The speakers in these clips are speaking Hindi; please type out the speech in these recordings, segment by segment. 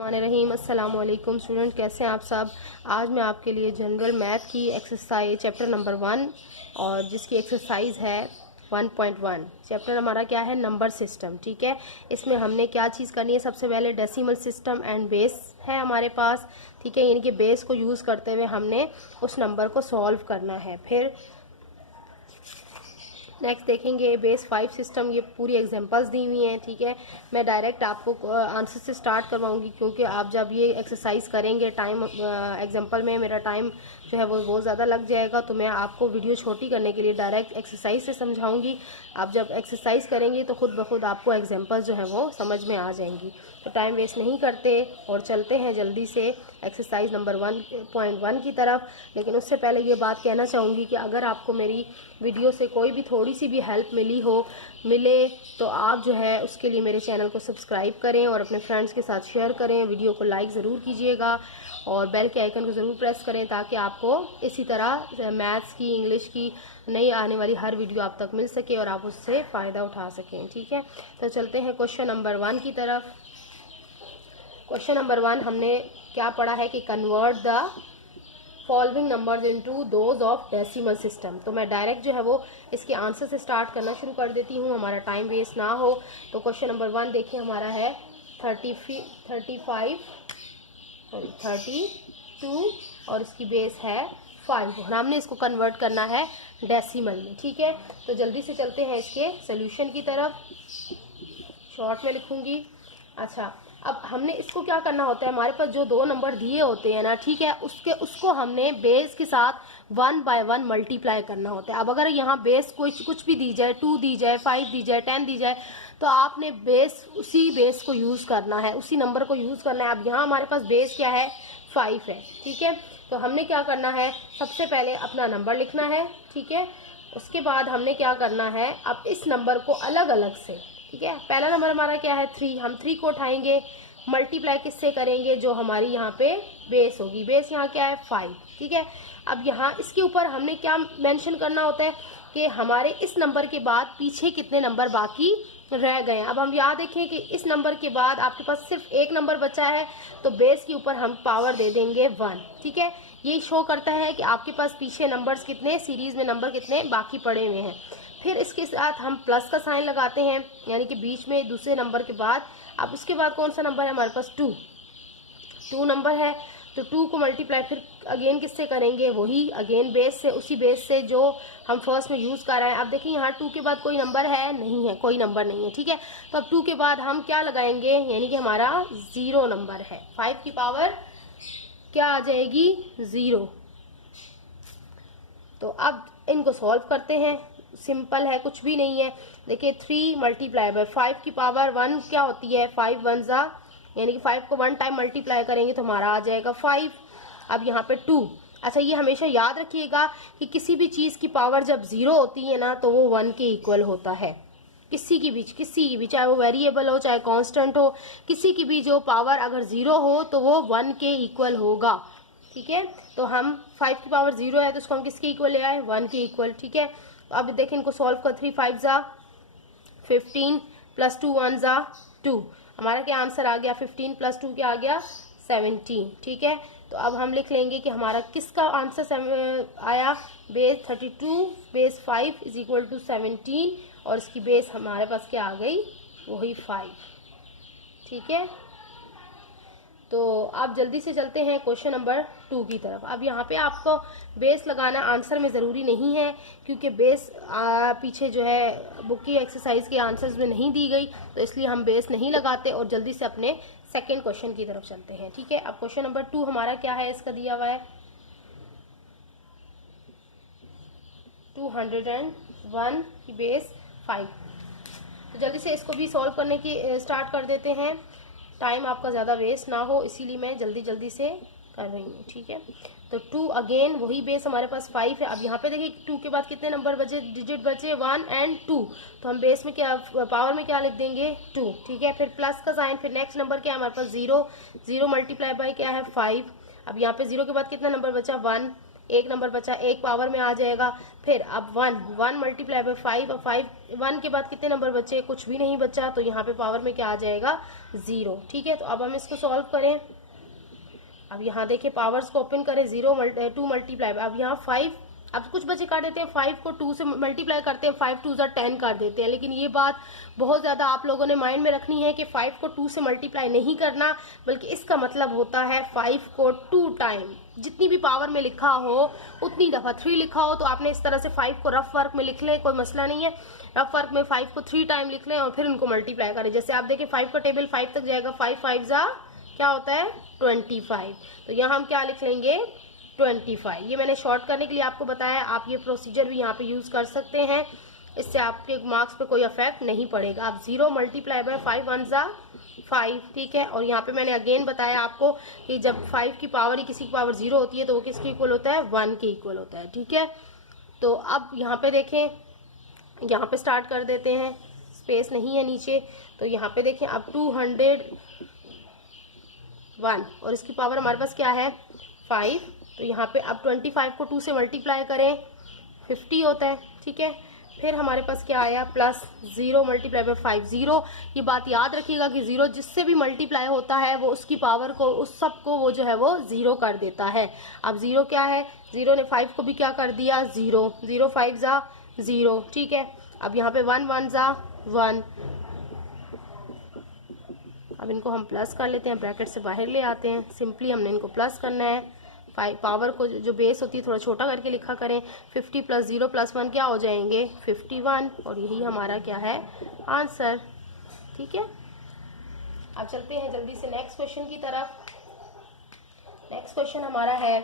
रहीम अस्सलाम वालेकुम स्टूडेंट, कैसे हैं आप सब। आज मैं आपके लिए जनरल मैथ की एक्सरसाइज चैप्टर नंबर 1 और जिसकी एक्सरसाइज है 1.1। चैप्टर हमारा क्या है, नंबर सिस्टम। ठीक है, इसमें हमने क्या चीज़ करनी है, सबसे पहले डेसिमल सिस्टम एंड बेस है हमारे पास। ठीक है, यानी कि बेस को यूज़ करते हुए हमने उस नंबर को सॉल्व करना है। फिर नेक्स्ट देखेंगे बेस 5 सिस्टम, ये पूरी एग्जांपल्स दी हुई हैं। ठीक है, मैं डायरेक्ट आपको आंसर से स्टार्ट करवाऊंगी क्योंकि आप जब ये एक्सरसाइज करेंगे टाइम एग्जांपल में मेरा टाइम जो है वो बहुत ज़्यादा लग जाएगा, तो मैं आपको वीडियो छोटी करने के लिए डायरेक्ट एक्सरसाइज से समझाऊंगी। आप जब एक्सरसाइज करेंगे तो खुद ब खुद आपको एग्जाम्पल्स जो है वो समझ में आ जाएंगी। तो टाइम वेस्ट नहीं करते और चलते हैं जल्दी से एक्सरसाइज नंबर 1.1 की तरफ। लेकिन उससे पहले ये बात कहना चाहूँगी कि अगर आपको मेरी वीडियो से कोई भी थोड़ी सी भी हेल्प मिले तो आप जो है उसके लिए मेरे चैनल को सब्सक्राइब करें और अपने फ्रेंड्स के साथ शेयर करें। वीडियो को लाइक ज़रूर कीजिएगा और बेल के आइकन को ज़रूर प्रेस करें ताकि आपको इसी तरह मैथ्स की, इंग्लिश की नई आने वाली हर वीडियो आप तक मिल सके और आप उससे फ़ायदा उठा सकें। ठीक है, तो चलते हैं क्वेश्चन नंबर 1 की तरफ। क्वेश्चन नंबर 1 हमने क्या पढ़ा है कि convert the following numbers into those of decimal system. तो मैं डायरेक्ट जो है वो इसके आंसर से स्टार्ट करना शुरू कर देती हूँ, हमारा टाइम वेस्ट ना हो। तो क्वेश्चन नंबर 1 देखिए, हमारा है 32 और इसकी बेस है 5 और हमने इसको कन्वर्ट करना है डेसिमल में। ठीक है, तो जल्दी से चलते हैं इसके सोल्यूशन की तरफ। शॉर्ट में लिखूंगी। अच्छा, अब हमने इसको क्या करना होता है, हमारे पास जो दो नंबर दिए होते हैं ना, ठीक है, उसको हमने बेस के साथ 1 बाय 1 मल्टीप्लाई करना होता है। अब अगर यहाँ बेस कुछ भी दी जाए, 2 दी जाए, 5 दी जाए, 10 दी जाए, तो आपने उसी बेस को यूज़ करना है, उसी नंबर को यूज़ करना है। अब यहाँ हमारे पास बेस क्या है, 5 है। ठीक है, तो हमने क्या करना है, सबसे पहले अपना नंबर लिखना है। ठीक है, उसके बाद हमने क्या करना है, अब इस नंबर को अलग अलग से, ठीक है, पहला नंबर हमारा क्या है 3, हम 3 को उठाएंगे, मल्टीप्लाई किससे करेंगे, जो हमारी यहाँ पे बेस होगी, बेस यहाँ क्या है 5। ठीक है, अब यहाँ इसके ऊपर हमने क्या मेंशन करना होता है कि हमारे इस नंबर के बाद पीछे कितने नंबर बाकी रह गए हैं। अब हम यहाँ देखें कि इस नंबर के बाद आपके पास सिर्फ एक नंबर बचा है, तो बेस के ऊपर हम पावर दे देंगे 1। ठीक है, ये शो करता है कि आपके पास पीछे नंबर्स कितने, सीरीज में नंबर कितने बाकी पड़े हुए हैं। फिर इसके साथ हम प्लस का साइन लगाते हैं, यानी कि बीच में दूसरे नंबर के बाद। अब उसके बाद कौन सा नंबर है हमारे पास, 2 नंबर है, तो 2 को मल्टीप्लाई फिर अगेन किससे करेंगे, वही अगेन बेस से, उसी बेस से जो हम फर्स्ट में यूज़ कर रहे हैं। अब देखिए यहाँ 2 के बाद कोई नंबर है नहीं है, कोई नंबर नहीं है। ठीक है, तो अब 2 के बाद हम क्या लगाएंगे, यानी कि हमारा 0 नंबर है, 5 की पावर क्या आ जाएगी, 0। तो अब इनको सॉल्व करते हैं, सिंपल है, कुछ भी नहीं है। देखिए 3 मल्टीप्लाई बाय 5 की पावर 1 क्या होती है, 5 1 जा, यानी कि 5 को 1 टाइम मल्टीप्लाई करेंगे तो हमारा आ जाएगा 5। अब यहाँ पे 2। अच्छा, ये हमेशा याद रखिएगा कि किसी भी चीज़ की पावर जब 0 होती है ना तो वो 1 के इक्वल होता है। किसी की भी, चाहे वो वेरिएबल हो चाहे कांस्टेंट हो, किसी की भी जो पावर अगर 0 हो तो वो 1 के इक्वल होगा। ठीक है, तो हम 5 की पावर 0 है तो उसको हम किसके इक्वल ले आए, 1 के इक्वल। ठीक है, तो अब देखें इनको सॉल्व कर, 3 5 जा 15 प्लस 2 1 जा 2, हमारा क्या आंसर आ गया, 15 प्लस 2 क्या आ गया, 17। ठीक है, तो अब हम लिख लेंगे कि हमारा किसका आंसर आया, base 32 base 5 is equal to 17 और इसकी बेस हमारे पास क्या आ गई, वही 5। ठीक है, तो आप जल्दी से चलते हैं क्वेश्चन नंबर 2 की तरफ। अब यहाँ पे आपको बेस लगाना आंसर में ज़रूरी नहीं है क्योंकि बेस पीछे जो है बुक की एक्सरसाइज के आंसर्स में नहीं दी गई, तो इसलिए हम बेस नहीं लगाते और जल्दी से अपने सेकेंड क्वेश्चन की तरफ चलते हैं। ठीक है, अब क्वेश्चन नंबर 2 हमारा क्या है, इसका दिया हुआ है 201 की बेस 5। तो जल्दी से इसको भी सॉल्व करने की स्टार्ट कर देते हैं, टाइम आपका ज़्यादा वेस्ट ना हो इसीलिए मैं जल्दी से कर रही हूँ। ठीक है, तो 2 अगेन वही बेस हमारे पास 5 है। अब यहाँ पे देखिए 2 के बाद कितने नंबर बचे, डिजिट बचे 1 एंड 2, तो हम बेस में क्या, पावर में क्या लिख देंगे 2। ठीक है, फिर प्लस का साइन, फिर नेक्स्ट नंबर क्या है हमारे पास 0 मल्टीप्लाई बाय क्या है 5। अब यहाँ पे 0 के बाद कितना नंबर बचा 1, एक नंबर बचा, एक पावर में आ जाएगा। फिर अब 1 मल्टीप्लाई बाय 5, अब 5 1 के बाद कितने नंबर बचे, कुछ भी नहीं बचा, तो यहाँ पे पावर में क्या आ जाएगा 0। ठीक है, तो अब हम इसको सॉल्व करें। अब यहाँ देखिए पावर्स को ओपन करें, 2 मल्टीप्लाई, अब यहाँ 5, अब कुछ बचे काट देते हैं, 5 को 2 से मल्टीप्लाई करते हैं, 5 2 10 कर देते हैं। लेकिन ये बात बहुत ज़्यादा आप लोगों ने माइंड में रखनी है कि 5 को 2 से मल्टीप्लाई नहीं करना, बल्कि इसका मतलब होता है 5 को 2 टाइम, जितनी भी पावर में लिखा हो उतनी दफ़ा 3 लिखा हो तो आपने इस तरह से 5 को रफ वर्क में लिख लें, कोई मसला नहीं है। रफ वर्क में 5 को 3 टाइम लिख लें और फिर उनको मल्टीप्लाई करें। जैसे आप देखें 5 का टेबल 5 तक जाएगा, 5 5 जा क्या होता है 25, तो यहाँ हम क्या लिख लेंगे 25। ये मैंने शॉर्ट करने के लिए आपको बताया, आप ये प्रोसीजर भी यहाँ पे यूज़ कर सकते हैं, इससे आपके मार्क्स पे कोई इफेक्ट नहीं पड़ेगा। आप 0 मल्टीप्लाई बाय 5 1 जा 5, ठीक है। और यहाँ पे मैंने अगेन बताया आपको कि जब 5 की पावर ही किसी की पावर 0 होती है तो वो किसके इक्वल होता है 1 के इक्वल होता है, ठीक है। तो अब यहाँ पे देखें, यहाँ पे स्टार्ट कर देते हैं, स्पेस नहीं है नीचे, तो यहाँ पे देखें अब 201 और इसकी पावर हमारे पास क्या है 5, तो यहाँ पे अब 25 को 2 से मल्टीप्लाई करें 50 होता है, ठीक है। फिर हमारे पास क्या आया प्लस 0 मल्टीप्लाई बाय 5 0। ये बात याद रखिएगा कि 0 जिससे भी मल्टीप्लाई होता है वो उसकी पावर को, उस सब को वो जो है वो 0 कर देता है। अब 0 क्या है, 0 ने 5 को भी क्या कर दिया 0, 0 5 जा 0, ठीक है। अब यहाँ पे 1 1 जा 1, अब इनको हम प्लस कर लेते हैं, ब्रैकेट से बाहर ले आते हैं, सिंपली हमने इनको प्लस करना है। पावर को जो बेस होती है थोड़ा छोटा करके लिखा करें, 50 + 0 + 1 क्या हो जाएंगे 51, और यही हमारा क्या है आंसर, ठीक है। अब चलते हैं जल्दी से नेक्स्ट क्वेश्चन की तरफ। नेक्स्ट क्वेश्चन हमारा है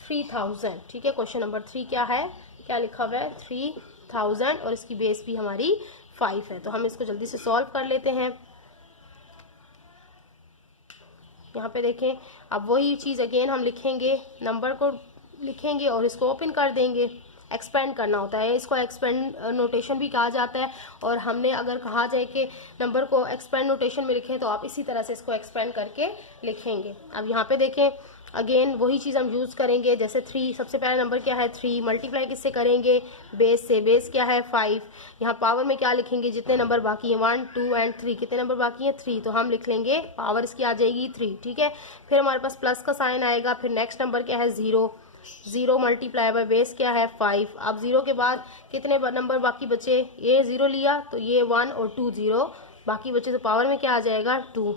3000, ठीक है। क्वेश्चन नंबर 3 क्या है, क्या लिखा हुआ है 3000 और इसकी बेस भी हमारी 5 है, तो हम इसको जल्दी से सॉल्व कर लेते हैं। यहाँ पे देखें, अब वही चीज़ अगेन हम लिखेंगे, नंबर को लिखेंगे और इसको ओपन कर देंगे। एक्सपेंड करना होता है, इसको एक्सपेंड नोटेशन भी कहा जाता है, और हमने अगर कहा जाए कि नंबर को एक्सपेंड नोटेशन में लिखें तो आप इसी तरह से इसको एक्सपेंड करके लिखेंगे। अब यहाँ पे देखें अगेन वही चीज़ हम यूज़ करेंगे, जैसे 3, सबसे पहला नंबर क्या है 3, मल्टीप्लाई किससे करेंगे बेस से, बेस क्या है 5। यहाँ पावर में क्या लिखेंगे, जितने नंबर बाकी हैं 1 2 एंड 3, कितने नंबर बाकी हैं 3, तो हम लिख लेंगे पावर इसकी आ जाएगी 3, ठीक है। फिर हमारे पास प्लस का साइन आएगा, फिर नेक्स्ट नंबर क्या है 0, 0 मल्टीप्लाई बाय बेस क्या है 5। अब 0 के बाद कितने नंबर बाकी बचे, ये 0 लिया तो ये 1 और 2 0 बाकी बचे, तो पावर में क्या आ जाएगा 2,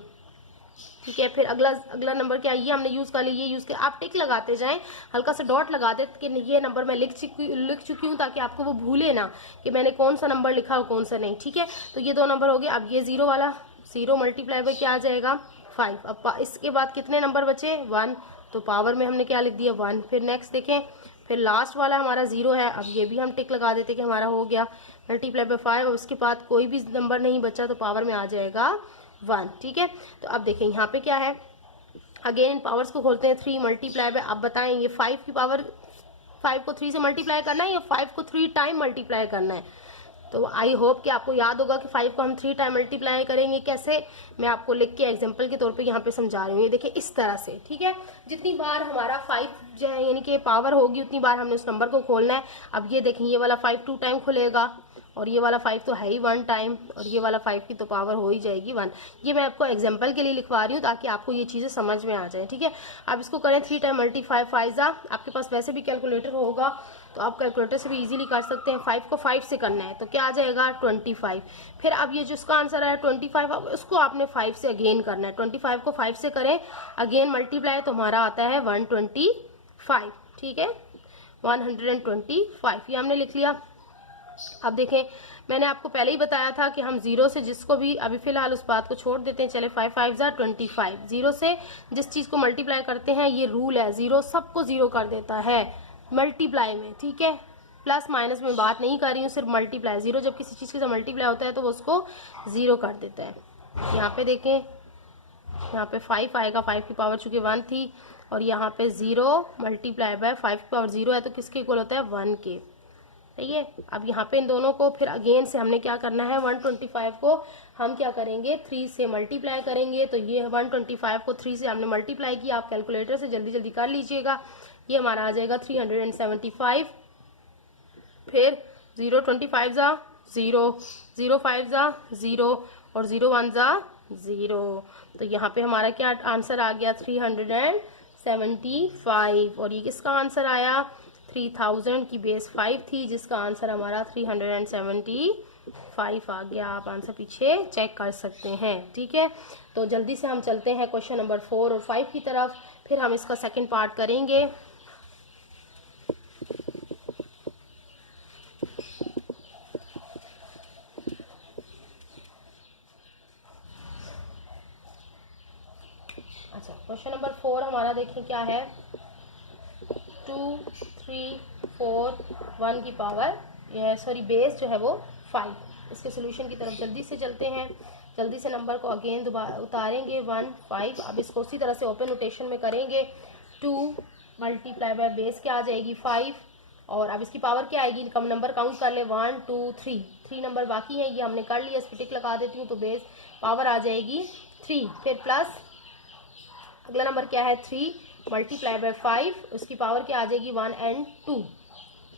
ठीक है। फिर अगला नंबर क्या है, ये हमने यूज़ कर लिया, ये यूज़ कर, आप टिक लगाते जाएं, हल्का सा डॉट लगा दे कि ये नंबर मैं लिख चुकी हूँ, ताकि आपको वो भूले ना कि मैंने कौन सा नंबर लिखा और कौन सा नहीं, ठीक है। तो ये 2 नंबर हो गए। अब ये 0 वाला 0 मल्टीप्लाई बाय क्या आ जाएगा 5। अब इसके बाद कितने नंबर बचे 1, तो पावर में हमने क्या लिख दिया 1। फिर नेक्स्ट देखें, फिर लास्ट वाला हमारा 0 है, अब ये भी हम टिक लगा देते कि हमारा हो गया मल्टीप्लाई बाय 5, और उसके बाद कोई भी नंबर नहीं बचा तो पावर में आ जाएगा 1, ठीक है। तो अब देखें यहाँ पे क्या है, अगेन इन पावर्स को खोलते हैं, 3 मल्टीप्लाई बाय, अब बताएं ये 5 की पावर 5 को 3 से मल्टीप्लाई करना है या 5 को 3 टाइम मल्टीप्लाई करना है। तो आई होप कि आपको याद होगा कि 5 को हम 3 टाइम मल्टीप्लाई करेंगे कैसे, मैं आपको लिख के एग्जांपल के तौर पे यहाँ पे समझा रही हूँ। ये देखिए इस तरह से, ठीक है। जितनी बार हमारा 5 जो है यानी कि पावर होगी उतनी बार हमने उस नंबर को खोलना है। अब ये देखें ये वाला 5 2 टाइम खुलेगा, और ये वाला 5 तो है ही 1 टाइम, और ये वाला 5 की तो पावर हो ही जाएगी 1। ये मैं आपको एग्जांपल के लिए लिखवा रही हूँ ताकि आपको ये चीज़ें समझ में आ जाए, ठीक है। अब इसको करें 3 टाइम मल्टी 5 5 जा, आपके पास वैसे भी कैलकुलेटर होगा तो आप कैलकुलेटर से भी इजीली कर सकते हैं। 5 को 5 से करना है तो क्या आ जाएगा 25। फिर अब ये जो इसका आंसर है 25, अब उसको आपने 5 से अगेन करना है। 25 को 5 से करें अगेन मल्टीप्लाई तो हमारा आता है 125, ठीक है 125, ये हमने लिख लिया। अब देखें मैंने आपको पहले ही बताया था कि हम 0 से जिसको भी, अभी फिलहाल उस बात को छोड़ देते हैं, चले 5 5 जा 25। 0 से जिस चीज़ को मल्टीप्लाई करते हैं ये रूल है, 0 सबको 0 कर देता है मल्टीप्लाई में, ठीक है। प्लस माइनस में बात नहीं कर रही हूँ, सिर्फ मल्टीप्लाई। 0 जब किसी चीज़ के साथ मल्टीप्लाई होता है तो वो उसको 0 कर देता है। यहाँ पे देखें, यहाँ पे 5 आएगा, 5 की पावर चूँकि 1 थी, और यहाँ पे 0 मल्टीप्लाई बाय 5 की पावर 0 है तो किसके इक्वल होता है 1 के, सही है। अब यहाँ पे इन दोनों को फिर अगेन से हमने क्या करना है, 125 को हम क्या करेंगे 3 से मल्टीप्लाई करेंगे। तो ये 125 को 3 से हमने मल्टीप्लाई किया, आप कैलकुलेटर से जल्दी जल्दी कर लीजिएगा। ये हमारा आ जाएगा 375। फिर 0 25 ज़ा 0, 0 5 ज़ा 0 और 0 1 ज़ा 0। तो यहाँ पे हमारा क्या आंसर आ गया 375। और ये किसका आंसर आया 3000 की बेस 5 थी, जिसका आंसर हमारा 375 आ गया। आप आंसर पीछे चेक कर सकते हैं। ठीक है, तो जल्दी से हम चलते हैं क्वेश्चन नंबर 4 और 5 की तरफ, फिर हम इसका सेकंड पार्ट करेंगे। अच्छा, क्वेश्चन नंबर 4 हमारा देखें क्या है, 2 3 4 1 की पावर बेस जो है वो 5। इसके सोल्यूशन की तरफ जल्दी से चलते हैं। जल्दी से नंबर को अगेन दोबारा उतारेंगे 1 5। अब इसको उसी तरह से ओपन नोटेशन में करेंगे। 2 मल्टीप्लाई बाय बेस क्या आ जाएगी 5, और अब इसकी पावर क्या आएगी, कम नंबर काउंट कर ले 1 2 3 नंबर बाकी है, ये हमने कर लिया। इस पर टिक लगा देती हूँ तो बेस पावर आ जाएगी 3। फिर प्लस अगला नंबर क्या है 3 मल्टीप्लाई बाय 5, उसकी पावर क्या आ जाएगी 1 एंड 2।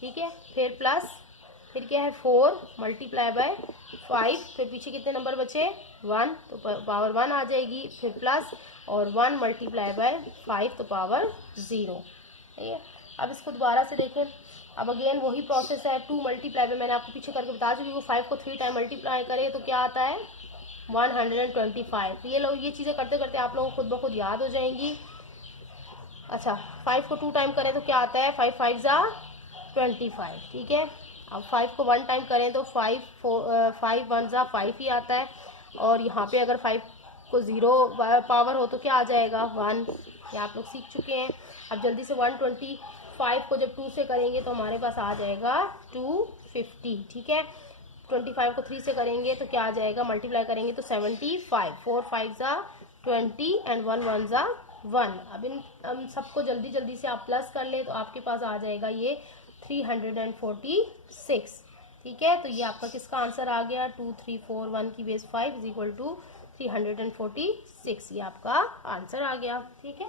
ठीक है, फिर प्लस फिर क्या है 4 मल्टीप्लाई बाय 5, फिर पीछे कितने नंबर बचे 1, तो पावर 1 आ जाएगी। फिर प्लस और 1 मल्टीप्लाई बाय 5 तो पावर 0। ठीक है, अब इसको दोबारा से देखें। अब अगेन वही प्रोसेस है, 2 मल्टीप्लाई बाय मैंने आपको पीछे करके बता चुकी हूँ, 5 को 3 टाइम मल्टीप्लाई करें तो क्या आता है 125। तो ये लोग ये चीज़ें करते करते आप लोगों को खुद ब खुद याद हो जाएंगी। अच्छा, 5 को 2 टाइम करें तो क्या आता है 5 5 ज़ा 25। ठीक है, अब 5 को 1 टाइम करें तो 5 1 ज़ा 5 ही आता है। और यहाँ पे अगर 5 को 0 पावर हो तो क्या आ जाएगा 1। ये आप लोग सीख चुके हैं। अब जल्दी से 125 को जब 2 से करेंगे तो हमारे पास आ जाएगा 250। ठीक है, 25 को 3 से करेंगे तो क्या आ जाएगा, मल्टीप्लाई करेंगे तो 75। 4 5 ज़ा 20 एंड 1 1 ज़ा 1। अब इन सबको जल्दी जल्दी से आप प्लस कर ले तो आपके पास आ जाएगा ये 346। ठीक है, तो ये आपका किसका आंसर आ गया 2 3 4 1 की बेस 5 इज इक्वल टू 346। ये आपका आंसर आ गया। ठीक है,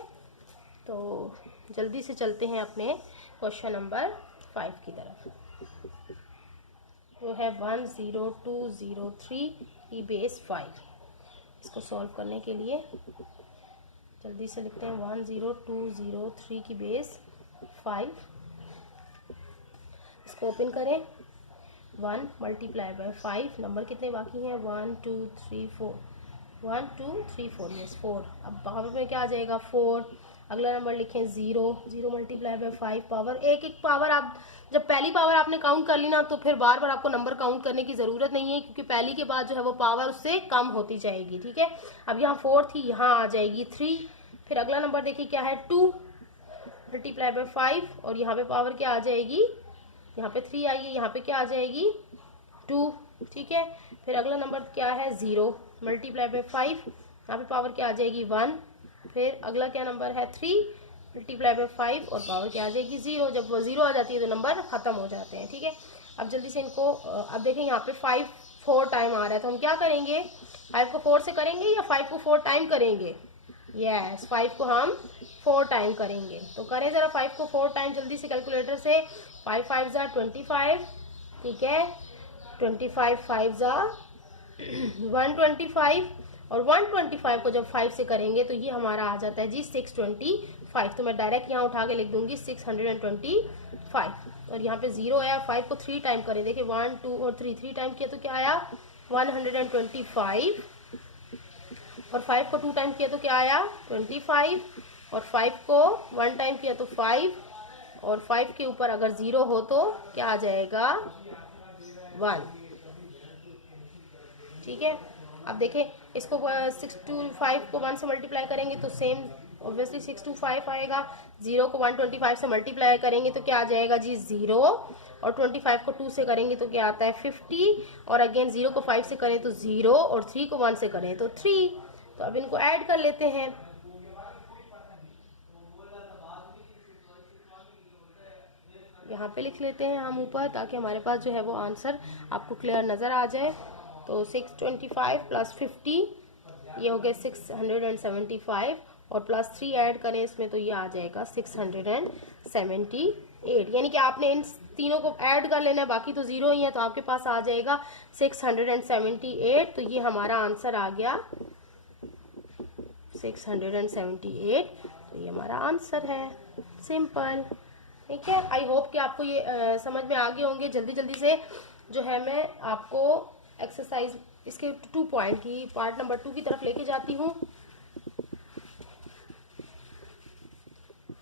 तो जल्दी से चलते हैं अपने क्वेश्चन नंबर 5 की तरफ। वो है 10203 की बेस 5। इसको सॉल्व करने के लिए जल्दी से लिखते हैं 10203 की बेस 5। इसको ओपन करें, 1 मल्टीप्लाई बाय 5, नंबर कितने बाकी हैं 1 2 3 4, 1 2 3 4, यस 4। अब पावर में क्या आ जाएगा 4। अगला नंबर लिखें 0, 0 मल्टीप्लाई बाय 5, पावर एक एक पावर आप जब पहली पावर आपने काउंट कर ली ना तो फिर बार बार आपको नंबर काउंट करने की ज़रूरत नहीं है, क्योंकि पहली के बाद जो है वो पावर उससे कम होती जाएगी। ठीक है, अब यहाँ 4 थी, यहाँ आ जाएगी 3। फिर अगला नंबर देखिए क्या है 2 मल्टीप्लाई बाय 5, और यहाँ पे पावर क्या आ जाएगी, यहाँ पे 3 आई है, यहाँ पे क्या आ जाएगी 2। ठीक है, फिर अगला नंबर क्या है 0 मल्टीप्लाई बाय 5, यहाँ पे पावर क्या आ जाएगी 1। फिर अगला क्या नंबर है 3 मल्टीप्लाई बाय 5, और पावर क्या आ जाएगी 0। जब वो 0 आ जाती है तो नंबर खत्म हो जाते हैं। ठीक है, अब जल्दी से इनको अब देखें यहाँ पे 5 4 टाइम आ रहा है, तो हम क्या करेंगे 5 को 4 से करेंगे या 5 को 4 टाइम करेंगे, यस 5 को हम 4 टाइम करेंगे। तो करें ज़रा 5 को 4 टाइम जल्दी से कैलकुलेटर से। 5 5 ज़ा 25। ठीक है, 25 5 ज़ा 125, और 125 को जब 5 से करेंगे तो ये हमारा आ जाता है जी 625। तो मैं डायरेक्ट यहाँ उठा के लिख दूंगी 625। और यहाँ पे 0 आया, 5 को 3 टाइम करें, देखिए 1 2 और 3 टाइम किया तो क्या आया 125, और 5 को 2 टाइम किया तो क्या आया 25, और 5 को 1 टाइम किया तो 5, और 5 के ऊपर अगर 0 हो तो क्या आ जाएगा 1। ठीक है, अब देखें इसको 625 को 1 से मल्टीप्लाई करेंगे तो सेम ऑब्वियसली 625 आएगा। 0 को 125 से मल्टीप्लाई करेंगे तो क्या आ जाएगा जी 0, और 25 को 2 से करेंगे तो क्या आता है 50, और अगेन 0 को 5 से करें तो 0, और 3 को 1 से करें तो 3। तो अब इनको ऐड कर लेते हैं। यहाँ पे लिख लेते हैं हम ऊपर, ताकि हमारे पास जो है वो आंसर आपको क्लियर नज़र आ जाए। तो 625 प्लस 50 ये हो गया 675, और +3 ऐड करें इसमें तो ये आ जाएगा 678, यानी कि आपने इन तीनों को ऐड कर लेना है, बाकी तो 0 ही है, तो आपके पास आ जाएगा 678। तो ये हमारा आंसर आ गया 678। तो ये हमारा आंसर है, सिंपल। ठीक है, आई होप कि आपको ये समझ में आ गए होंगे। जल्दी जल्दी से जो है मैं आपको एक्सरसाइज इसके 2 पॉइंट की पार्ट नंबर 2 की तरफ लेके जाती हूँ।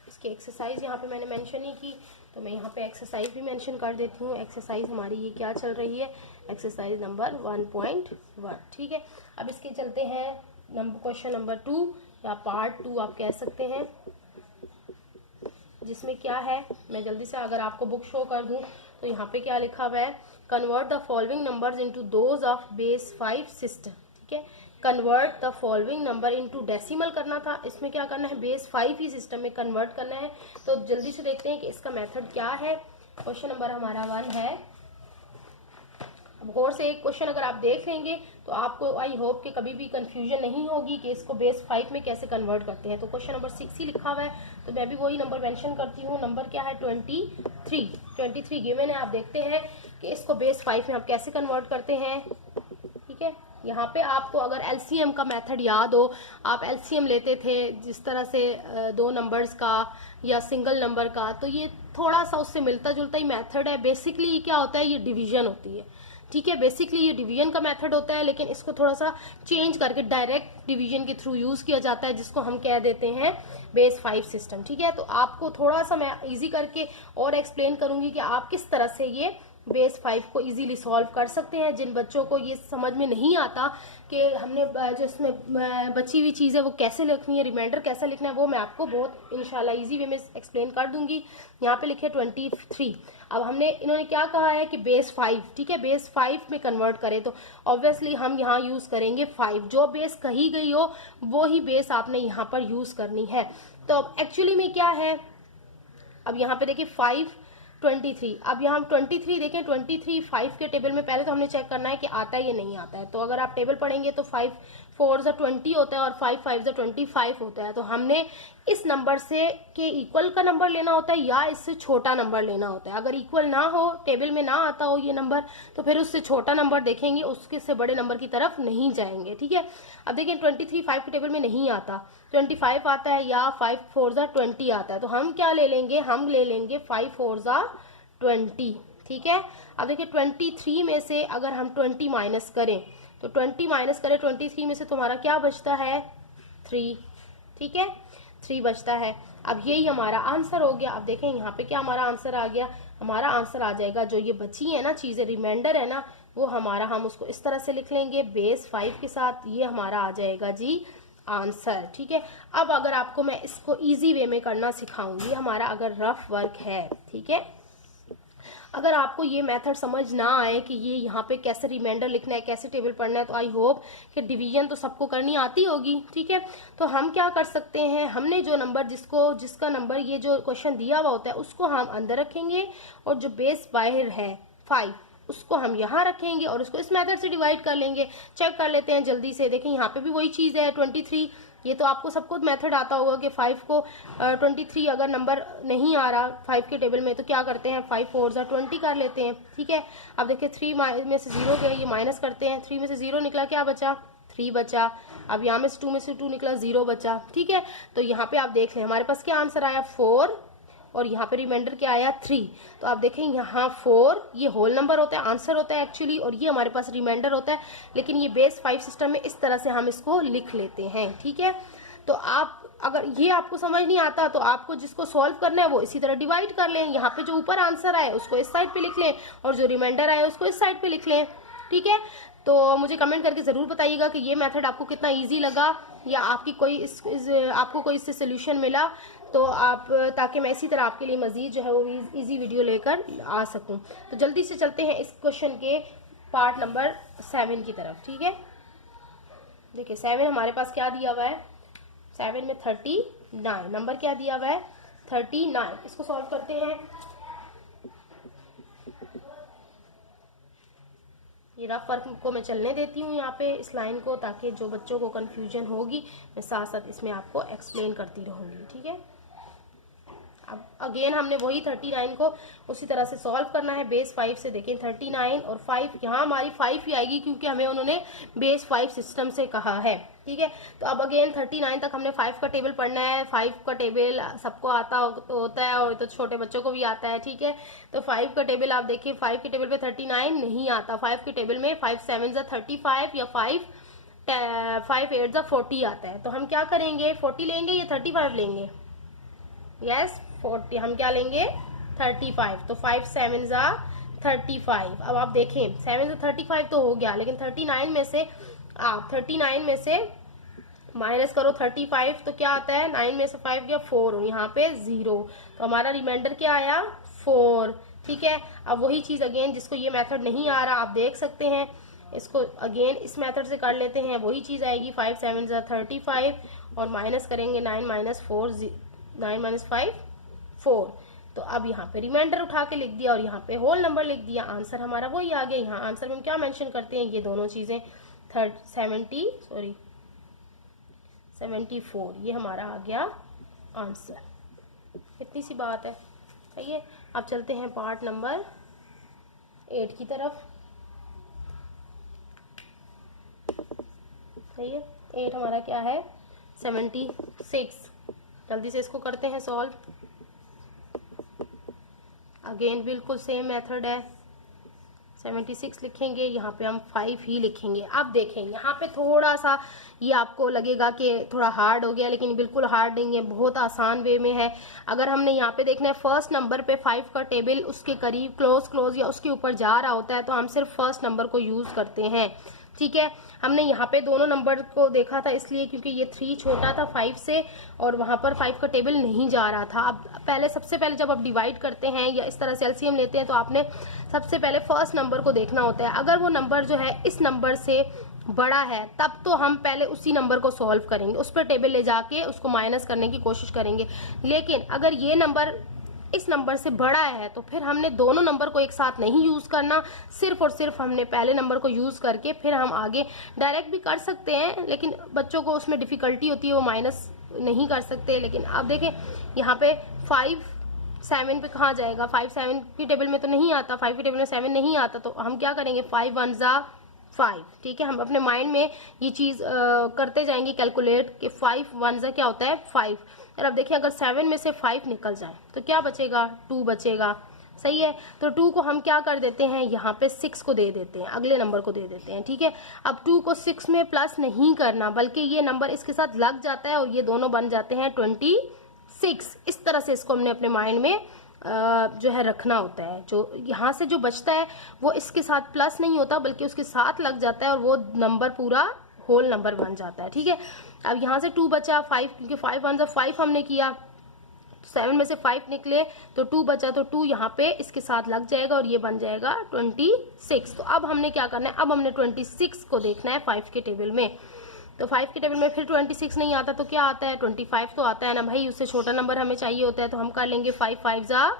इसकी एक्सरसाइज यहाँ पे मैंने मेंशन ही की, तो मैं यहाँ पे एक्सरसाइज भी मेंशन कर देती हूँ। एक्सरसाइज हमारी ये क्या चल रही है, एक्सरसाइज नंबर 1.1। ठीक है, अब इसके चलते हैं क्वेश्चन नंबर 2 या पार्ट 2 आप कह सकते हैं, जिसमें क्या है मैं जल्दी से अगर आपको बुक शो कर दूं तो यहाँ पे क्या लिखा हुआ है, convert the following numbers into those of base 5 system. ठीक है, convert the following number into decimal करना था, इसमें क्या करना है, बेस 5 ही सिस्टम में कन्वर्ट करना है। तो जल्दी से देखते हैं कि इसका मेथड क्या है। क्वेश्चन नंबर हमारा 1 है। अब गौर से एक क्वेश्चन अगर आप देख लेंगे तो आपको आई होप कि कभी भी कंफ्यूजन नहीं होगी कि इसको बेस 5 में कैसे कन्वर्ट करते हैं। तो क्वेश्चन नंबर 6 ही लिखा हुआ है, तो मैं भी वही नंबर मेंशन करती हूँ। नंबर क्या है, 23 गिवन है। आप देखते हैं कि इसको बेस 5 में आप कैसे कन्वर्ट करते हैं। ठीक है, यहाँ पे आपको अगर एलसीएम का मेथड याद हो, आप एलसीएम लेते थे जिस तरह से 2 नंबर्स का या सिंगल नंबर का, तो ये थोड़ा सा उससे मिलता जुलता ही मेथड है। बेसिकली क्या होता है, ये डिवीजन होती है। ठीक है, बेसिकली ये डिवीजन का मेथड होता है, लेकिन इसको थोड़ा सा चेंज करके डायरेक्ट डिवीजन के थ्रू यूज किया जाता है, जिसको हम कह देते हैं बेस 5 सिस्टम। ठीक है, तो आपको थोड़ा सा मैं इजी करके और एक्सप्लेन करूंगी कि आप किस तरह से ये बेस 5 को इजीली सॉल्व कर सकते हैं। जिन बच्चों को ये समझ में नहीं आता कि हमने जो इसमें बची हुई चीज़ है वो कैसे लिखनी है, रिमाइंडर कैसे लिखना है, वो मैं आपको बहुत इंशाल्लाह इजी वे में एक्सप्लेन कर दूंगी। यहाँ पे लिखे 23। अब हमने इन्होंने क्या कहा है कि बेस 5, ठीक है, बेस 5 में कन्वर्ट करें, तो ऑब्वियसली हम यहाँ यूज करेंगे 5। जो बेस कही गई हो वो ही बेस आपने यहाँ पर यूज करनी है। तो अब एक्चुअली में क्या है, अब यहाँ पे देखिए 5 23, अब यहाँ 23 देखें, 23 5 के टेबल में पहले तो हमने चेक करना है कि आता है या नहीं आता है। तो अगर आप टेबल पढ़ेंगे तो 5 4 20 होता है और 5 5 25 होता है। तो हमने इस नंबर से के इक्वल का नंबर लेना होता है या इससे छोटा नंबर लेना होता है। अगर इक्वल ना हो, टेबल में ना आता हो ये नंबर, तो फिर उससे छोटा नंबर देखेंगे, उसके से बड़े नंबर की तरफ नहीं जाएंगे। ठीक है, अब देखिए 23 5 के टेबल में नहीं आता, 25 आता है या 5 4 20 आता है। तो हम क्या ले लेंगे, हम ले लेंगे 5 4 20। ठीक है, अब देखिए 23 में से अगर हम 20 माइनस करें, तो 20 माइनस करें 23 में से तुम्हारा क्या बचता है, 3। ठीक है, 3 बचता है। अब यही हमारा आंसर हो गया। अब देखें यहाँ पे क्या हमारा आंसर आ गया, हमारा आंसर आ जाएगा जो ये बची है ना चीजें, रिमाइंडर है ना, वो हमारा, हम उसको इस तरह से लिख लेंगे बेस 5 के साथ, ये हमारा आ जाएगा जी आंसर। ठीक है, अब अगर आपको मैं इसको इजी वे में करना सिखाऊंगी, हमारा अगर रफ वर्क है, ठीक है, अगर आपको ये मेथड समझ ना आए कि ये यहाँ पे कैसे रिमाइंडर लिखना है, कैसे टेबल पढ़ना है, तो आई होप कि डिवीजन तो सबको करनी आती होगी। ठीक है, तो हम क्या कर सकते हैं, हमने जो नंबर जिसका नंबर ये जो क्वेश्चन दिया हुआ होता है उसको हम अंदर रखेंगे, और जो बेस बाहर है 5 उसको हम यहाँ रखेंगे और उसको इस मेथड से डिवाइड कर लेंगे। चेक कर लेते हैं जल्दी से, देखें यहाँ पे भी वही चीज़ है 23। ये तो आपको सबको मेथड आता होगा कि 5 को 23 अगर नंबर नहीं आ रहा 5 के टेबल में तो क्या करते हैं, 5 4 20 कर लेते हैं। ठीक है, अब देखिए 3 में से 0 गए, ये माइनस करते हैं, 3 में से 0 निकला, क्या बचा, 3 बचा। अब यहाँ में से 2 निकला, 0 बचा। ठीक है, तो यहाँ पे आप देख लें हमारे पास क्या आंसर आया, 4, और यहाँ पे रिमाइंडर क्या आया, 3। तो आप देखें यहाँ 4 ये होल नंबर होता है, आंसर होता है एक्चुअली, और ये हमारे पास रिमाइंडर होता है, लेकिन ये बेस 5 सिस्टम में इस तरह से हम इसको लिख लेते हैं। ठीक है, तो आप अगर ये आपको समझ नहीं आता तो आपको जिसको सॉल्व करना है वो इसी तरह डिवाइड कर लें, यहाँ पे जो ऊपर आंसर आए उसको इस साइड पे लिख लें और जो रिमाइंडर आए उसको इस साइड पे लिख लें। ठीक है, तो मुझे कमेंट करके ज़रूर बताइएगा कि ये मेथड आपको कितना इजी लगा, या आपकी कोई आपको कोई इससे सोल्यूशन मिला, तो आप, ताकि मैं इसी तरह आपके लिए मजीद जो है वो इजी वीडियो लेकर आ सकूं। तो जल्दी से चलते हैं इस क्वेश्चन के पार्ट नंबर 7 की तरफ। ठीक है, देखिए 7 हमारे पास क्या दिया हुआ है, 7 में 39 नंबर क्या दिया हुआ है, 39। इसको सॉल्व करते हैं। ये रफ वर्क को मैं चलने देती हूँ यहाँ पे इस लाइन को, ताकि जो बच्चों को कन्फ्यूजन होगी मैं साथ साथ इसमें आपको एक्सप्लेन करती रहूँगी, ठीक है। अब अगेन हमने वही 39 को उसी तरह से सॉल्व करना है बेस 5 से। देखें 39 और 5, यहाँ हमारी 5 ही आएगी क्योंकि हमें उन्होंने बेस 5 सिस्टम से कहा है, ठीक है। तो अब अगेन 39 तक हमने 5 का टेबल पढ़ना है। 5 का टेबल सबको आता होता है और तो छोटे बच्चों को भी आता है, ठीक है। तो 5 का टेबल आप देखिए, 5 के टेबल पे 39 नहीं आता। 5 के टेबल में 5 7 35 या 5 8 40 आता है। तो हम क्या करेंगे, 40 लेंगे या 35 लेंगे? यस 40, हम क्या लेंगे 35। तो 5 7 35। अब आप देखें 7 से 35 तो हो गया, लेकिन 39 में से आप 39 में से माइनस करो 35 तो क्या आता है, 9 में से 5 गया 4, यहाँ पे 0, तो हमारा रिमाइंडर क्या आया 4, ठीक है। अब वही चीज अगेन, जिसको ये मेथड नहीं आ रहा आप देख सकते हैं, इसको अगेन इस मेथड से कर लेते हैं। वही चीज आएगी 5 7 35 और माइनस करेंगे 9 माइनस 4 9 माइनस 5 4। तो अब यहाँ पे रिमाइंडर उठा के लिख दिया और यहाँ पे होल नंबर लिख दिया, आंसर हमारा वही आ गया। यहाँ आंसर में हम क्या मेंशन करते हैं, ये दोनों चीजें 74, ये हमारा आ गया आंसर। इतनी सी बात है, सही है। अब चलते हैं पार्ट नंबर 8 की तरफ, सही है। 8 हमारा क्या है 76। जल्दी से इसको करते हैं सॉल्व। अगेन बिल्कुल सेम मेथड है, 76 लिखेंगे, यहाँ पे हम 5 ही लिखेंगे। अब देखें यहाँ पे थोड़ा सा ये आपको लगेगा कि थोड़ा हार्ड हो गया, लेकिन बिल्कुल हार्ड नहीं है, बहुत आसान वे में है। अगर हमने यहाँ पे देखना है फर्स्ट नंबर पे 5 का टेबल उसके करीब क्लोज या उसके ऊपर जा रहा होता है, तो हम सिर्फ फर्स्ट नंबर को यूज करते हैं, ठीक है। हमने यहाँ पे दोनों नंबर को देखा था इसलिए क्योंकि ये 3 छोटा था 5 से और वहां पर 5 का टेबल नहीं जा रहा था। अब सबसे पहले जब आप डिवाइड करते हैं या इस तरह से एलसीएम लेते हैं तो आपने सबसे पहले फर्स्ट नंबर को देखना होता है। अगर वो नंबर जो है इस नंबर से बड़ा है तब तो हम पहले उसी नंबर को सॉल्व करेंगे, उस पर टेबल ले जाके उसको माइनस करने की कोशिश करेंगे। लेकिन अगर ये नंबर इस नंबर से बड़ा है तो फिर हमने दोनों नंबर को एक साथ नहीं यूज करना, सिर्फ और सिर्फ हमने पहले नंबर को यूज करके फिर हम आगे डायरेक्ट भी कर सकते हैं, लेकिन बच्चों को उसमें डिफिकल्टी होती है, वो माइनस नहीं कर सकते। लेकिन आप देखें यहाँ पे 5 7 पे कहाँ जाएगा, 5 7 की टेबल में तो नहीं आता, 5 की टेबल में 7 नहीं आता, तो हम क्या करेंगे 5 1 5, ठीक है। हम अपने माइंड में ये चीज करते जाएंगे कैलकुलेट कि 5 1 क्या होता है 5। और अब देखिए अगर 7 में से 5 निकल जाए तो क्या बचेगा 2 बचेगा, सही है। तो 2 को हम क्या कर देते हैं यहाँ पे 6 को दे देते हैं, अगले नंबर को दे देते हैं, ठीक है। अब 2 को 6 में प्लस नहीं करना, बल्कि ये नंबर इसके साथ लग जाता है और ये दोनों बन जाते हैं 26। इस तरह से इसको हमने अपने माइंड में जो है रखना होता है। जो यहाँ से जो बचता है वो इसके साथ प्लस नहीं होता बल्कि उसके साथ लग जाता है और वो नंबर पूरा होल नंबर बन जाता है, ठीक है। अब यहाँ से 2 बचा 5, क्योंकि 5 1 5 हमने किया, 7 में से 5 निकले तो 2 बचा, तो 2 यहाँ पे इसके साथ लग जाएगा और ये बन जाएगा 26। तो अब हमने क्या करना है, अब हमने 26 को देखना है 5 के टेबल में। तो 5 के टेबल में फिर 26 नहीं आता तो क्या आता है 25 तो आता है ना भाई, उससे छोटा नंबर हमें चाहिए होता है, तो हम कर लेंगे 5 5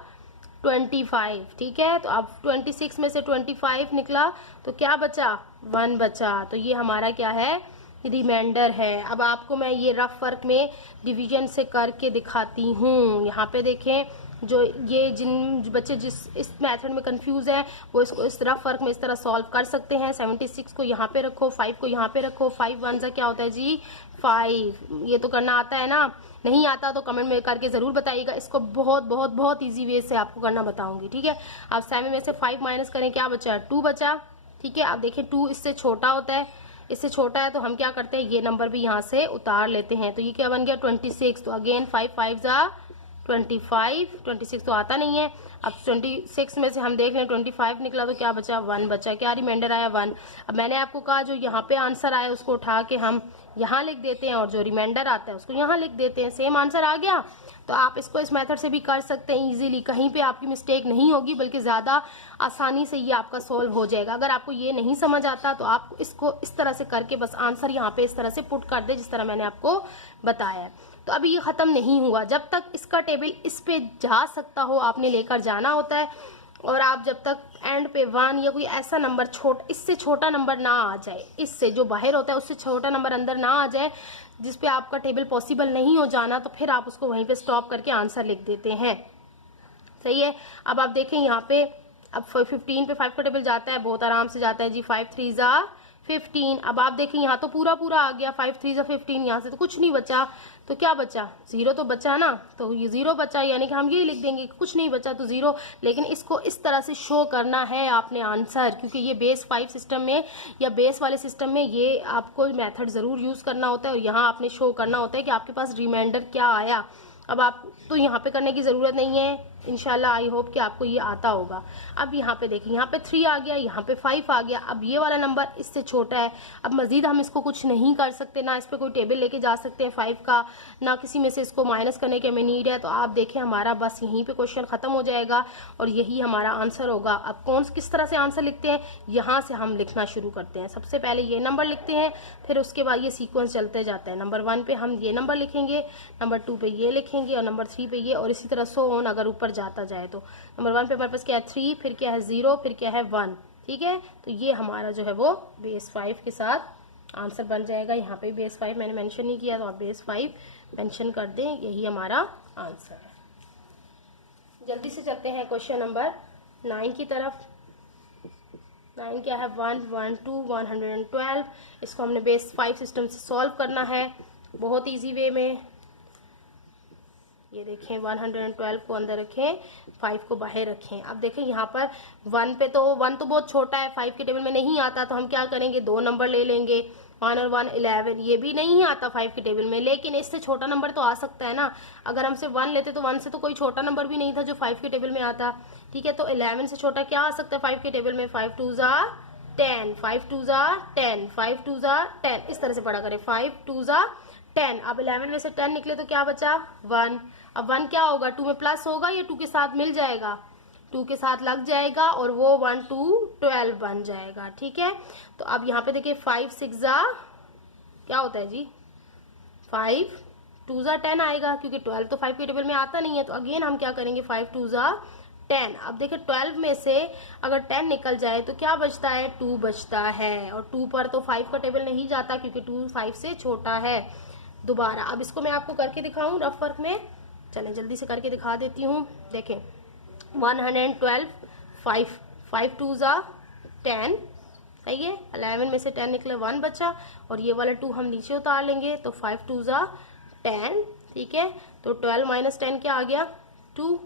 25, ठीक है। तो अब 26 में से 25 निकला तो क्या बचा 1 बचा, तो ये हमारा क्या है रिमाइंडर है। अब आपको मैं ये रफ वर्क में डिवीजन से करके दिखाती हूँ। यहाँ पे देखें, जो ये जिन बच्चे जिस इस मेथड में कंफ्यूज है वो इसको इस रफ वर्क में इस तरह सॉल्व कर सकते हैं। 76 को यहाँ पे रखो, 5 को यहाँ पे रखो, 5 1 क्या होता है जी 5। ये तो करना आता है ना, नहीं आता तो कमेंट में करके जरूर बताइएगा, इसको बहुत बहुत बहुत ईजी वे से आपको करना बताऊंगी, ठीक है। अब 7 में से 5 माइनस करें, क्या बचा 2 बचा, ठीक है। आप देखें 2 इससे छोटा होता है, इससे छोटा है तो हम क्या करते हैं ये नंबर भी यहाँ से उतार लेते हैं, तो ये क्या बन गया 26। तो अगेन 5 5 25, 26 तो आता नहीं है। अब 26 में से हम देख लें 25 निकला तो क्या बचा 1 बचा, क्या रिमाइंडर आया 1। अब मैंने आपको कहा जो यहाँ पे आंसर आया उसको उठा के हम यहाँ लिख देते हैं और जो रिमाइंडर आता है उसको यहाँ लिख देते हैं, सेम आंसर आ गया। तो आप इसको इस मेथड से भी कर सकते हैं इजीली, कहीं पे आपकी मिस्टेक नहीं होगी बल्कि ज़्यादा आसानी से ये आपका सॉल्व हो जाएगा। अगर आपको ये नहीं समझ आता तो आप इसको इस तरह से करके बस आंसर यहाँ पे इस तरह से पुट कर दे जिस तरह मैंने आपको बताया है। तो अभी ये ख़त्म नहीं हुआ, जब तक इसका टेबल इस पे जा सकता हो आपने लेकर जाना होता है। और आप जब तक एंड पे 1 या कोई ऐसा नंबर इससे छोटा नंबर ना आ जाए, इससे जो बाहर होता है उससे छोटा नंबर अंदर ना आ जाए जिस पे आपका टेबल पॉसिबल नहीं हो जाना, तो फिर आप उसको वहीं पे स्टॉप करके आंसर लिख देते हैं। सही है। अब आप देखें यहाँ पे, अब 15 पे 5 का टेबल जाता है, बहुत आराम से जाता है जी। 5 3 जा 15। अब आप देखें यहाँ तो पूरा पूरा आ गया, 5 3 जा 15, यहाँ से तो कुछ नहीं बचा, तो क्या बचा, 0 तो बचा ना, तो ये 0 बचा, यानी कि हम यही लिख देंगे कुछ नहीं बचा तो 0। लेकिन इसको इस तरह से शो करना है आपने आंसर, क्योंकि ये बेस 5 सिस्टम में या बेस वाले सिस्टम में ये आपको मेथड ज़रूर यूज़ करना होता है, और यहाँ आपने शो करना होता है कि आपके पास रिमाइंडर क्या आया। अब आप तो यहाँ पे करने की ज़रूरत नहीं है, इंशाल्लाह आई होप कि आपको ये आता होगा। अब यहाँ पे देखिए, यहाँ पे 3 आ गया, यहाँ पे 5 आ गया। अब ये वाला नंबर इससे छोटा है, अब मजीद हम इसको कुछ नहीं कर सकते, ना इस पर कोई टेबल लेके जा सकते हैं 5 का, ना किसी में से इसको माइनस करने की हमें नीड है। तो आप देखें हमारा बस यहीं पे क्वेश्चन ख़त्म हो जाएगा और यही हमारा आंसर होगा। अब किस तरह से आंसर लिखते हैं, यहाँ से हम लिखना शुरू करते हैं। सबसे पहले ये नंबर लिखते हैं, फिर उसके बाद ये सीक्वेंस चलते जाता है। नंबर 1 पे हम ये नंबर लिखेंगे, नंबर 2 पे ये लिखेंगे, और नंबर 3 पे ये, और इसी तरह सो ऑन अगर ऊपर जाता जाए तो। नंबर 1 पे हमारे पास क्या है 3, फिर क्या है 0, फिर क्या है 1। ठीक है, तो ये हमारा जो है वो बेस 5 के साथ आंसर बन जाएगा। यहाँ पे बेस 5 मैंने मेंशन नहीं किया, तो आप बेस 5 मेंशन कर दें, यही हमारा आंसर है। जल्दी से चलते हैं क्वेश्चन नंबर 9 की तरफ। 9 क्या है 1 1 2 112। इसको हमने बेस 5 सिस्टम से सॉल्व करना है बहुत इजी वे में। ये देखें 112 को अंदर रखें, 5 को बाहर रखें। अब देखें यहाँ पर 1 पे तो 1 तो बहुत छोटा है, 5 के टेबल में नहीं आता, तो हम क्या करेंगे 2 नंबर ले लेंगे, 1 और 1 11। ये भी नहीं आता 5 के टेबल में, लेकिन इससे छोटा नंबर तो आ सकता है ना। अगर हमसे 1 लेते तो 1 से तो कोई छोटा नंबर भी नहीं था जो 5 के टेबल में आता। ठीक है, तो 11 से छोटा क्या आ सकता है 5 के टेबल में, 5 2 जा 10, 5 2 जा 10, 5 2 जा 10, इस तरह से पढ़ा करें, 5 2 जा 10। अब 11 में से 10 निकले तो क्या बचा 1। अब 1 क्या होगा, 2 में प्लस होगा या 2 के साथ मिल जाएगा, 2 के साथ लग जाएगा, और वो 1 2 12 बन जाएगा। ठीक है, तो अब यहाँ पे देखिए 5 6 जा क्या होता है जी 5 2 जा 10 आएगा, क्योंकि 12 तो 5 के टेबल में आता नहीं है। तो अगेन हम क्या करेंगे 5 2 जा 10। अब देखिए 12 में से अगर 10 निकल जाए तो क्या बचता है 2 बचता है, और 2 पर तो 5 का टेबल नहीं जाता क्योंकि 2 5 से छोटा है। दोबारा अब इसको मैं आपको करके दिखाऊं रफ वर्क में, चलें जल्दी से करके दिखा देती हूँ। देखें 112, 5 2 जा 10, सही है। 11 में से 10 निकले 1 बचा, और ये वाला 2 हम नीचे उतार लेंगे, तो 5 2 जा 10। ठीक है, तो 12 माइनस 10 क्या आ गया 2।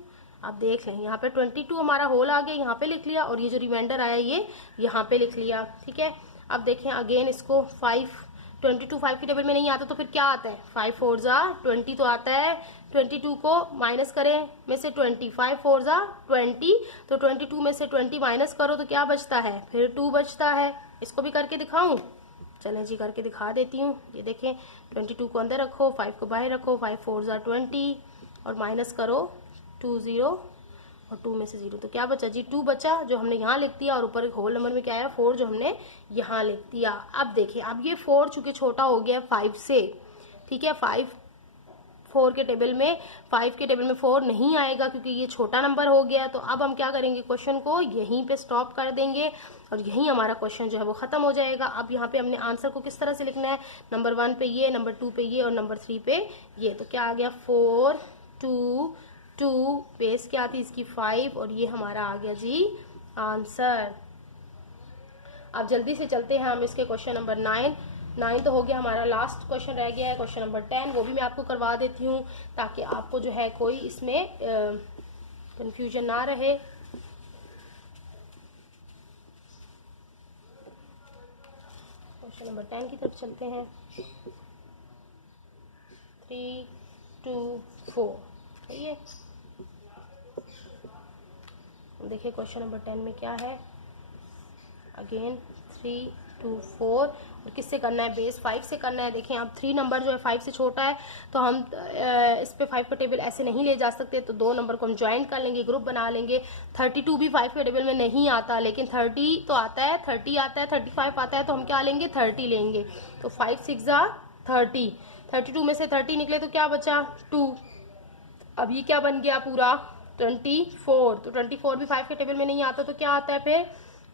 आप देख लें यहाँ पे 22 हमारा होल आ गया, यहाँ पे लिख लिया, और ये जो रिमाइंडर आया ये यहाँ पे लिख लिया। ठीक है, अब देखें अगेन इसको 22 5 के टेबल में नहीं आता, तो फिर क्या आता है 5 4 जा 20 तो आता है। 22 को माइनस करें में से 20, 5 4 जा 20, तो 22 में से 20 माइनस करो तो क्या बचता है फिर 2 बचता है। इसको भी करके दिखाऊं, चलें जी करके दिखा देती हूँ। ये देखें 22 को अंदर रखो, 5 को बाहर रखो, 5 4 जा 20, और माइनस करो 2 0, और 2 में से 0, तो क्या बचा जी 2 बचा, जो हमने यहाँ लिख दिया, और ऊपर होल नंबर में क्या आया 4, जो हमने यहाँ लिख दिया। अब देखिए अब ये 4 चूंकि छोटा हो गया 5 से, ठीक है, 4 के टेबल में 5 के टेबल में 4 नहीं आएगा क्योंकि ये छोटा नंबर हो गया। तो अब हम क्या करेंगे क्वेश्चन को यहीं पे स्टॉप कर देंगे, और यहीं हमारा क्वेश्चन जो है वो खत्म हो जाएगा। अब यहाँ पे हमने आंसर को किस तरह से लिखना है, नंबर 1 पे ये, नंबर 2 पे ये, और नंबर 3 पे ये। तो क्या आ गया 4 2 2, बेस क्या थी इसकी 5, और ये हमारा आ गया जी आंसर। अब जल्दी से चलते हैं हम इसके क्वेश्चन नंबर 9 तो हो गया, हमारा लास्ट क्वेश्चन रह गया है क्वेश्चन नंबर 10, वो भी मैं आपको करवा देती हूँ ताकि आपको जो है कोई इसमें कंफ्यूजन ना रहे। क्वेश्चन नंबर 10 की तरफ चलते हैं। 3 2 4, सही है। देखिए क्वेश्चन नंबर 10 में क्या है, अगेन 3 2 4, और किससे करना है बेस 5 से करना है। देखें अब 3 नंबर जो है 5 से छोटा है, तो हम इस पे 5 का टेबल ऐसे नहीं ले जा सकते, तो 2 नंबर को हम ज्वाइन कर लेंगे, ग्रुप बना लेंगे। 32 भी 5 के टेबल में नहीं आता, लेकिन 30 तो आता है, 30 आता है, 35 आता है, तो हम क्या लेंगे 30 लेंगे। तो 5 6 जा 30, 32 में से 30 निकले तो क्या बचा 2। अब ये क्या बन गया पूरा 24, तो 24 भी 5 के टेबल में नहीं आता, तो क्या आता है फिर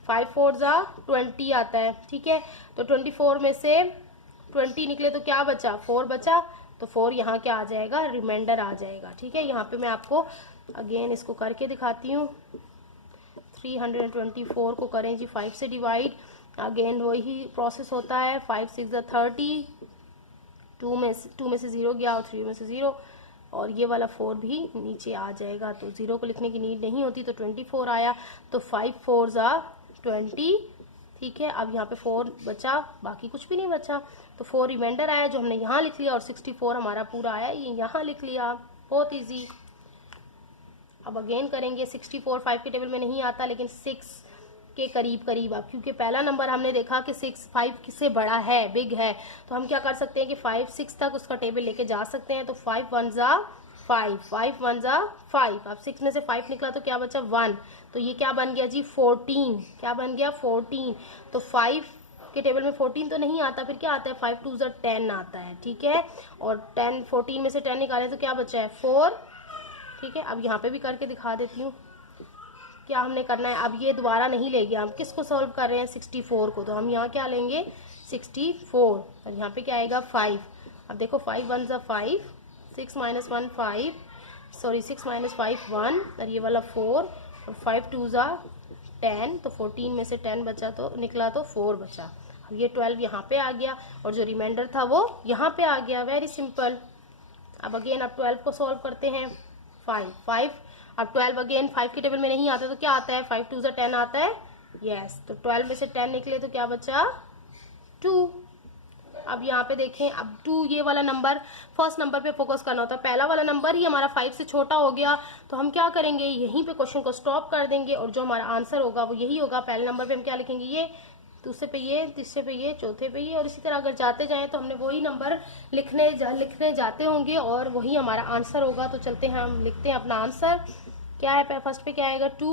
5 4 जा 20 आता है, ठीक है। तो 24 में से 20 निकले तो क्या बचा, 4 बचा, तो 4 यहाँ क्या आ जाएगा, रिमाइंडर आ जाएगा, ठीक है। यहाँ पे मैं आपको अगेन इसको करके दिखाती हूँ। 324 को करें जी 5 से डिवाइड, अगेन वही प्रोसेस होता है, 5 6 जा 30, 2 में से 0 गया और 3 में से 0, और ये वाला 4 भी नीचे आ जाएगा, तो 0 को लिखने की नीड नहीं होती, तो 24 आया, तो 5 4 जा 20, ठीक है। अब यहाँ पे 4 बचा, बाकी कुछ भी नहीं बचा, तो 4 रिमाइंडर आया जो हमने यहाँ लिख लिया, और 64 हमारा पूरा आया, ये यहाँ लिख लिया, बहुत इजी। अब अगेन करेंगे 64 5 के टेबल में नहीं आता, लेकिन 6 के करीब करीब, अब क्योंकि पहला नंबर हमने देखा कि 6 5 से बड़ा है, बिग है, तो हम क्या कर सकते हैं कि 5 6 तक उसका टेबल लेके जा सकते हैं। तो 5 1 जा 5, 5 1 जा 5, अब 6 में से 5 निकला तो क्या बचा 1, तो ये क्या बन गया जी 14, क्या बन गया 14। तो 5 के टेबल में 14 तो नहीं आता, फिर क्या आता है 5 2 जा 10 आता है, ठीक है। और 10 14 में से 10 निकाले तो क्या बचा है 4, ठीक है। अब यहाँ पे भी करके दिखा देती हूँ क्या हमने करना है। अब ये दोबारा नहीं ले गया, हम किसको सॉल्व कर रहे हैं 64 को, तो हम यहाँ क्या लेंगे 64, और यहाँ पे क्या आएगा 5। अब देखो 5 1 जा 5, 6 - 1 5, सॉरी 6 - 5 1, और ये वाला 4, और 5 2 जा 10, तो 14 में से 10 बचा तो निकला तो 4 बचा। अब ये 12 यहाँ पे आ गया, और जो रिमाइंडर था वो यहाँ पे आ गया, वेरी सिंपल। अब अगेन अब 12 को सॉल्व करते हैं, 5, अब 12 अगेन 5 के टेबल में नहीं आता, तो क्या आता है 5 2 जा 10 आता है, यस। तो 12 में से 10 निकले तो क्या बचा 2। अब यहाँ पे देखें, अब 2 ये वाला नंबर, फर्स्ट नंबर पे फोकस करना होता है, पहला वाला नंबर ही हमारा 5 से छोटा हो गया, तो हम क्या करेंगे यहीं पे क्वेश्चन को स्टॉप कर देंगे, और जो हमारा आंसर होगा वो यही होगा। पहले नंबर पे हम क्या लिखेंगे, ये, दूसरे पे ये, तीसरे पे ये, चौथे पे ये, और इसी तरह अगर जाते जाएं तो हमने वही नंबर लिखने जाते होंगे, और वही हमारा आंसर होगा। तो चलते हैं हम लिखते हैं अपना आंसर, क्या है फर्स्ट पे क्या आएगा 2।